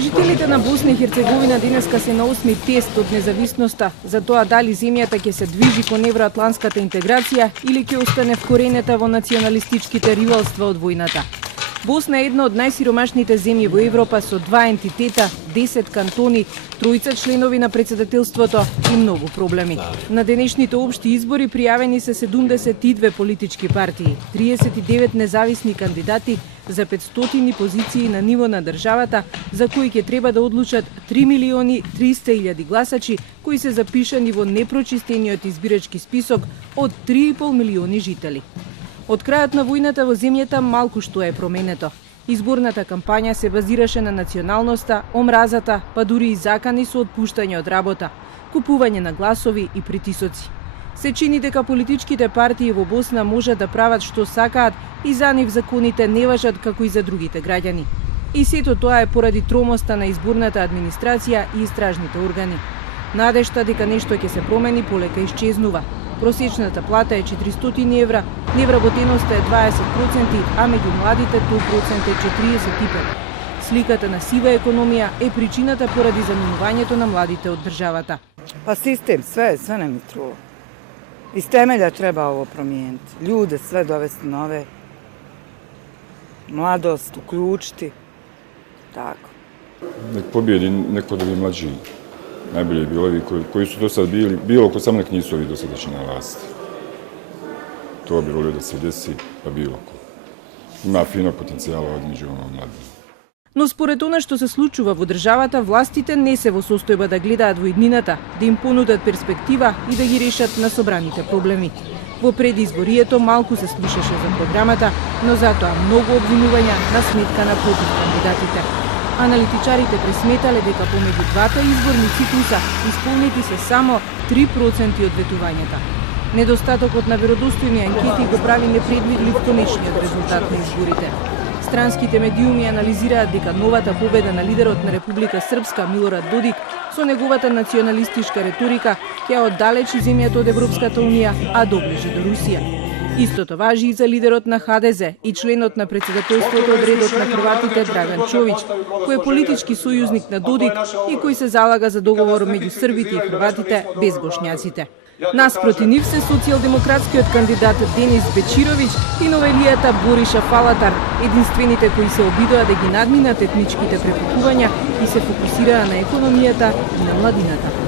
Жителите на Босна и Херцеговина денеска се на 8ми тест од независноста за тоа дали земјата ќе се движи кон евроатлантската интеграција или ќе остане вкоренета во националистичките ривалства од војната. Босна е една од најсиромашните земји во Европа со 2 ентитета, 10 кантони, 3 членови на председателството и многу проблеми. На денешните општи избори пријавени се 72 политички партии, 39 независни кандидати за 500 позиции на ниво на државата, за кои ќе треба да одлучат 3.300.000 гласачи, кои се запишани во непрочистениот избирачки список од 3,5 милиони жители. Од крајот на војната во земјата малку што е променето. Изборната кампања се базираше на националноста, омразата, па дури и закани со отпуштање од работа, купување на гласови и притисоци. Се чини дека политичките партии во Босна можат да прават што сакаат и за нив законите не важат како и за другите граѓани. И сето тоа е поради тромоста на изборната администрација и истражните органи. Надежта дека нешто ќе се промени полека исчезнува. Просечната плата е 400 евра, невработеноста е 20%, а меѓу младите тој процент е 45%. Сликата на сива економија е причината поради заминувањето на младите од државата. Па систем, све не mi trува. Iz temelja treba ovo promijeniti. Ljude sve dovesti nove. Mladost uključiti. Tako. Nek pobjedi neko od ovih mlađih. Najbolje je bilo ovi koji su do sad bili, bilo ko sam nek nisu ovi dosadašnji na vlasti. To bi volio da se desi, pa bilo ko. Ima fino potencijala od među mladim. Но според она што се случува во државата, властите не се во состојба да гледаат во иднината, да им понудат перспектива и да ги решат на собраните проблеми. Во предизборието малку се слушаше за програмата, но затоа многу обвинувања на сметка на против кандидатите. Аналитичарите пресметале дека помеѓу двата изборни циклуса исполнети се само 3% од ветувањата. Недостатокот на веродостојни анкети го прави непредвидлив конечниот резултат на изборите. Странските медиуми анализираат дека новата победа на лидерот на Република Српска Милорад Додик со неговата националистичка реторика ќе оддалечи земјата од Европската унија, а доближи до Русија. Истото важи и за лидерот на ХДЗ и членот на председателството од редот на хрватите Драган Човиќ, кој е политички сојузник на Додик и кој се залага за договор меѓу србите и хрватите без бошњаците. Наспроти нив се социјалдемократскиот кандидат Денис Бечировиќ и новелијата Бориша Фалатар, единствените кои се обидоа да ги надминат етничките препукувања и се фокусираа на економијата и на младината.